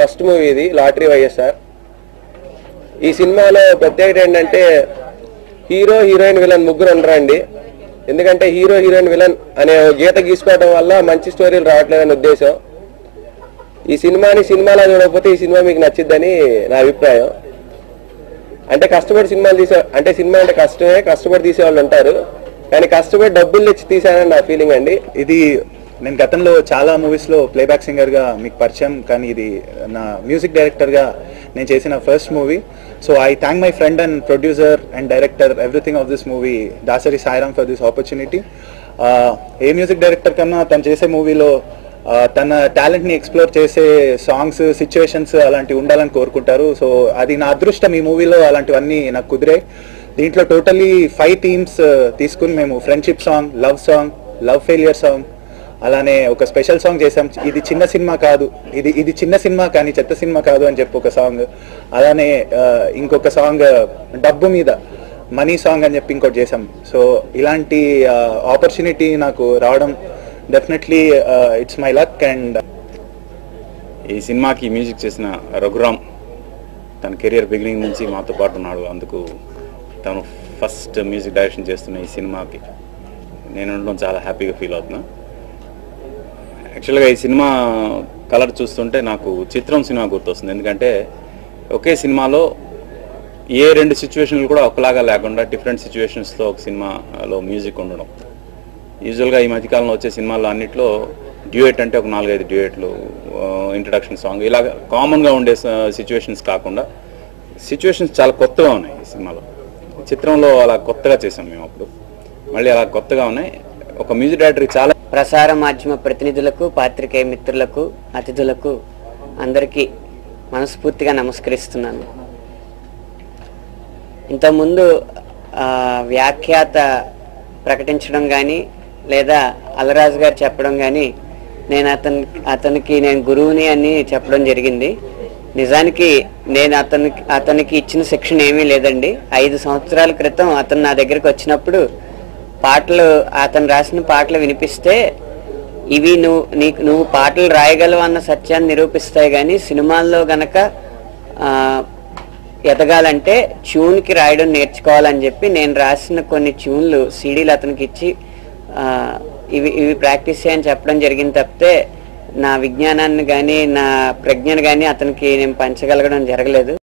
First movie ఇది lottery YSR. ఈ సినిమాలో ప్రత్యేకత ఏంటంటే హీరో హీరోయిన్ విలన్ ముగ్గురు ఉండరండి. ఎందుకంటే హీరో హీరోయిన్ విలన్ అనే గీత గీసుకోవడం వల్ల మంచి స్టోరీలు రావట్లేదని ఉద్దేశం. ఈ సినిమాని సినిమాలో చూడకపోతే ఈ సినిమా మీకు నచ్చిద్దని నా అభిప్రాయం. అంటే కష్టపడి సినిమాలు అంటే సినిమా అంటే కష్టమే, కష్టపడి తీసేవాళ్ళు ఉంటారు, కానీ కష్టపడి డబ్బులు తెచ్చి తీసానని నా ఫీలింగ్ అండి. ఇది నేను గతంలో చాలా మూవీస్లో ప్లేబ్యాక్ సింగర్గా మీకు పరిచయం, కానీ ఇది నా మ్యూజిక్ డైరెక్టర్గా నేను చేసిన first movie. So I thank my friend and producer and director everything of this movie Dasari Sairam for this opportunity. A music director కన్నా తను చేసే మూవీలో తన టాలెంట్ని ఎక్స్ప్లోర్ చేసే సాంగ్స్, సిచ్యువేషన్స్ అలాంటివి ఉండాలని కోరుకుంటారు. సో అది నా అదృష్టం. ఈ మూవీలో అలాంటివన్నీ నాకు కుదిరాయి. దీంట్లో టోటలీ 5 థీమ్స్ తీసుకుని మేము friendship song, love failure song, అలానే ఒక స్పెషల్ సాంగ్ చేసాం. ఇది చిన్న సినిమా కాదు, ఇది చిన్న సినిమా కానీ చెత్త సినిమా కాదు అని చెప్పి ఒక సాంగ్. అలానే ఇంకొక సాంగ్ డబ్బు మీద మనీ సాంగ్ అని చెప్పి ఇంకోటి చేసాం. సో ఇలాంటి ఆపర్చునిటీ నాకు రావడం definitely it's my luck. And ఈ సినిమాకి మ్యూజిక్ చేసిన రఘురామ్ తన కెరియర్ బిగినింగ్ నుంచి మాతో పాటు ఉన్నాడు. అందుకు తను ఫస్ట్ మ్యూజిక్ డైరెక్షన్ చేస్తున్న ఈ సినిమాకి నేను ఉండడం చాలా హ్యాపీగా ఫీల్ అవుతున్నా. యాక్చువల్గా ఈ సినిమా కలర్ చూస్తుంటే నాకు చిత్రం సినిమా గుర్తొస్తుంది. ఎందుకంటే ఒకే సినిమాలో ఏ 2 సిచ్యువేషన్లు కూడా ఒకలాగా లేకుండా డిఫరెంట్ సిచ్యువేషన్స్తో ఒక సినిమాలో మ్యూజిక్ ఉండడం. యూజువల్గా ఈ మధ్యకాలంలో వచ్చే సినిమాల్లో అన్నింటిలో డ్యూయెట్ అంటే ఒక 4-5 డ్యూయెట్లు, ఇంట్రడక్షన్ సాంగ్, ఇలాగ కామన్గా ఉండే సిచ్యువేషన్స్ కాకుండా సిచ్యువేషన్స్ చాలా కొత్తగా ఉన్నాయి ఈ సినిమాలో. చిత్రంలో అలా కొత్తగా చేసాం మేము. అప్పుడు మళ్ళీ అలా కొత్తగా ఉన్నాయి. ఒక మ్యూజిక్ డైరెక్టర్కి చాలా ప్రసార మాధ్యమ ప్రతినిధులకు, పాత్రికేయ మిత్రులకు, అతిథులకు అందరికీ మనస్ఫూర్తిగా నమస్కరిస్తున్నాను. ఇంతకుముందు వ్యాఖ్యాత ప్రకటించడం కానీ లేదా అల్లరాజు గారు చెప్పడం కానీ నేను అతనికి నేను గురువుని అని చెప్పడం జరిగింది. నిజానికి నేను అతనికి ఇచ్చిన శిక్షణ ఏమీ లేదండి. 5 సంవత్సరాల క్రితం అతను నా దగ్గరికి వచ్చినప్పుడు అతను రాసిన పాటలు వినిపిస్తే ఇవి నువ్వు పాటలు రాయగలవు అన్న సత్యాన్ని నిరూపిస్తాయి, కానీ సినిమాల్లో గనక ఎదగాలంటే ట్యూన్కి రాయడం నేర్చుకోవాలని చెప్పి నేను రాసిన కొన్ని ట్యూన్లు సీడీలు అతనికి ఇచ్చి ఇవి ప్రాక్టీస్ చేయని చెప్పడం జరిగింది తప్పితే నా విజ్ఞానాన్ని కానీ నా ప్రజ్ఞను కానీ అతనికి నేను పంచగలగడం జరగలేదు.